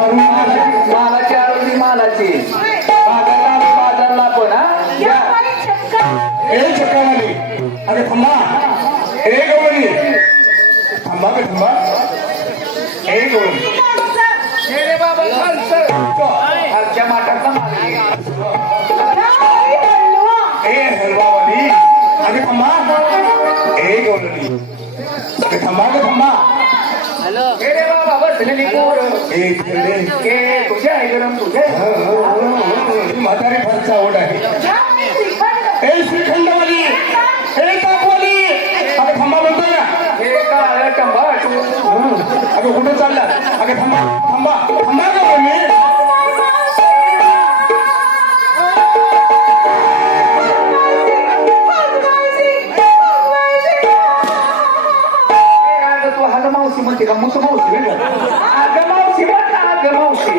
मालाची आरोग्य मालाची. बाजारला बाजारला पण हा? चक्कर अरे थांबा. ए गवळणी थांबा का थांबा. ए गवळणी हे रे बाबा खालचं. खालच्या माठाचा माल आहे. ए हलवावाली. अरे थांबा. का रे बाबा बसलेली पोरं. ए खेळले हे तुझे आहे गरम तुझे म्हातारी फारचा आवड आहे ए श्रीखंडवाली ए ताकवाली अरे थांबा म्हणतोय ना हे अगं कुठे चालला अगं थांबा थांबा थांबा का मी मावशी म्हणते का मुस मावशी नाही का? अगं मावशी म्हण ना अगं मावशी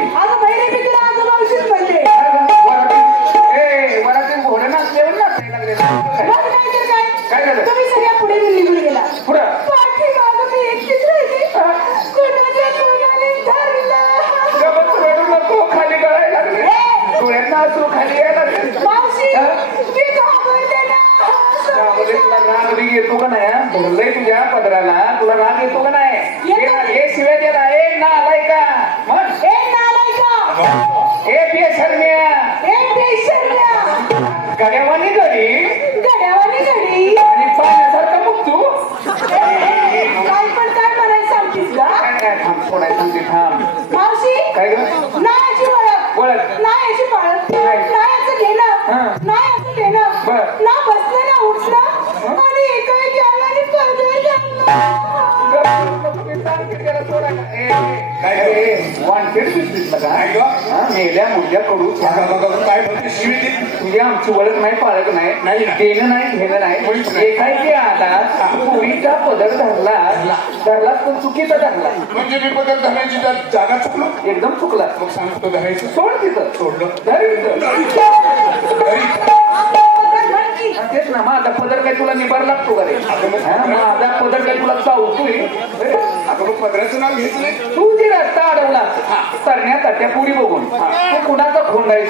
येतो का नाही? धरलंय तुझ्या पदराला. तुला राग येतो का नाही. हे- शिवाय ए ना. आलाय का मग ए नालायका, ए बेशर्म्या ए बेशर्म्या, गड्यावानी गडी गड्यावानी घडी. आणि पाण्यासारखा मग तू. ए, काय पण काय म्हणायला सांगतीस का? काय काय थांब सोडाय सांगते थांब. मावशी, काय ग? नायाची ओळख, ओळख. नायाची पाळत, नाही. नायाचं. घेणं, नायाचं बरं. ना बसणं वांटेड दिसलीस का हा, मेल्या मुद्द्या करू काय बोलते शिवी. तुझी आमची ओळख नाही पाळत नाही नाही ना. देणं नाही घेणं नाही. मुळीच नाही. एकाएकी आला पुरीचा पदर धरला धरला. तो चुकीचा धरला. म्हणजे मी पदर धरायची जा- जागा चुकलो? एकदम चुकला. मग सांगतो धरायचं. सोड तिथं. सोडलं. धर इथं. तेच ना माझा पदर काय तुला निभार लागतो तुला चावतोय अगं मग पदराचं नाव नाही. तू जे रस्ता अडवला करण्यात त्या पुरी बघून. तू कुणाचा खोंड आहे?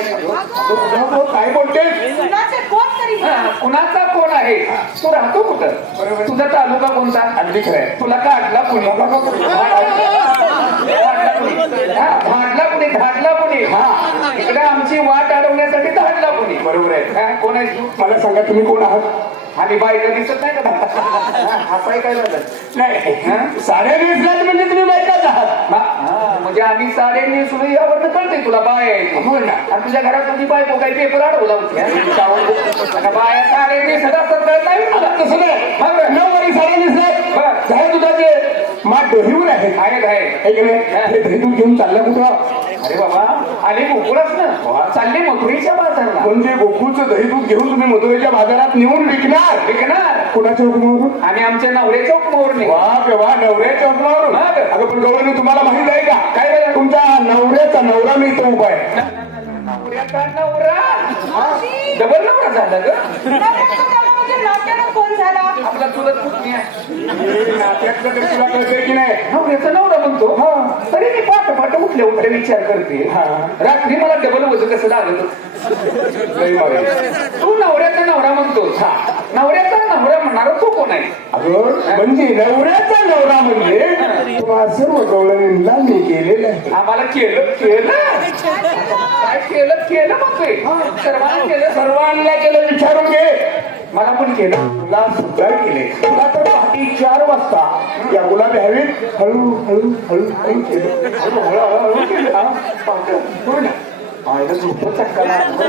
काय बोलते कुणाचे कोण हा, आहे? तू राहतो कुठं. तुझा तालुका कोणता? अगदी खरंय तुला कुणी? धाडला कुणी? धाडला कुणी? धाडला कुणी? हा. इकडे आमची वाट अडवण्यासाठी धाडला कुणी? बरोबर आहे. काय कोण आहे मला सांगा तुम्ही कोण आहात? आणि बायका दिसत नाही का हा, हसाय काय झालं नाही? साड्या नेसल्यात म्हणजे तुम्ही बायकाच आहात म्हणजे आम्ही साड्यांनी सुरू यावर कळते तुला बाय आहे हो ना. आणि तुझ्या घरात तुझी बायको काही पेपर अडवला होती? बाया साड्यांनी सदा कळत नाही मला. तसं नाही? नऊवारी साड्या नेसल्यात बरं. काय दुधाचे माठ डोहीवर आहेत आहेत आहे है की नाही हे दही दूध घेऊन चालला कुठं अरे बाबा आले गोकुळच ना? चालले मथुरेच्या बाजारला. म्हणजे गोकुळचं दही दूध घेऊन तुम्ही मधुरेच्या बाजारात नेऊन विकणार. विकणार. कुणाच्या हुकमावरून? आणि आमच्या नवऱ्याच्या उपमावर वा वा नवऱ्याच्या हुकमावरून? अगं पण गौरवने तुम्हाला माहीत आहे का? काय झालं? तुमच्या नवऱ्याचा नवरा मी इथं उभा आहे. नवऱ्याचा नवरा? डबल नवरा झाला ग. नवऱ्याचं त्याला म्हणजे नात्यानं कोण झाला. आपला चुलत पुतणी आहे. नात्यातलं तर तुला कळतंय की नाही? नवऱ्याचा नवरा म्हणतो हा. तरी मी पाठ पाठ उठल्या उठल्या विचार करते. हा. रात्री मला डबल वजन कसं मारे. तू नवऱ्याचा नवरा म्हणतो हा. नवऱ्याचा नवरा म्हणणार तो कोण आहे? अगं म्हणजे नवऱ्याचा नवरा म्हणजे तुम्हा सर्व गवळणींना मी केलेलं आहे. आम्हाला केलं केलं. काय केलं केलं म्हणतोय? सर्वांना केलं. सर्वांना केलं विचारून घे. मला पण केलं. तुला सुद्धा केले तुला तर पहाटे चार वाजता या गुलाबी हवेत हळू हळू हळू हळू केलं. हळू हळू हळू हळू केलं. हा? पाहतो. हो ना? आईला झोपत चटका लागला.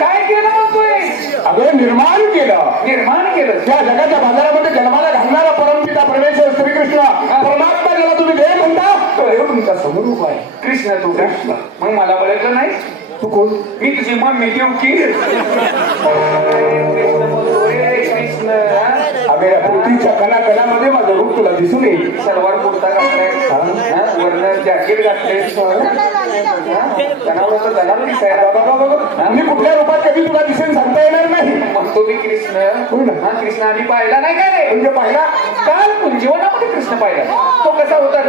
काय केलं तुम्ही अगं निर्माण केलं. निर्माण केलं. या जगाच्या बाजारामध्ये जन्माला घालणारा परमपिता परमेश्वर श्रीकृष्ण. परमात्मा ज्याला तुम्ही देव म्हणता तो देव तुमच्यासमोर उभा आहे. कृष्ण तू कृष्ण मग मला ओळखलं नाही? तू कोण मी तुझी मम्मी देऊ की हा? माझ्या पृथ्वीच्या कणाकणामध्ये माझं रूप तुला दिसून येईल सलवार कुर्ता घातलाय? वरनं जॅकेट घातले जनावर तर जनावर बाबा, मी कुठल्या रूपात कधी तुला दिसेल सांगता येणार नाही म्हणतो मी कृष्ण. हा कृष्ण आम्ही पाहिला नाही का रे म्हणजे पाहिला काल कुंजीवनामध्ये कृष्ण पाहिला तो कसा होता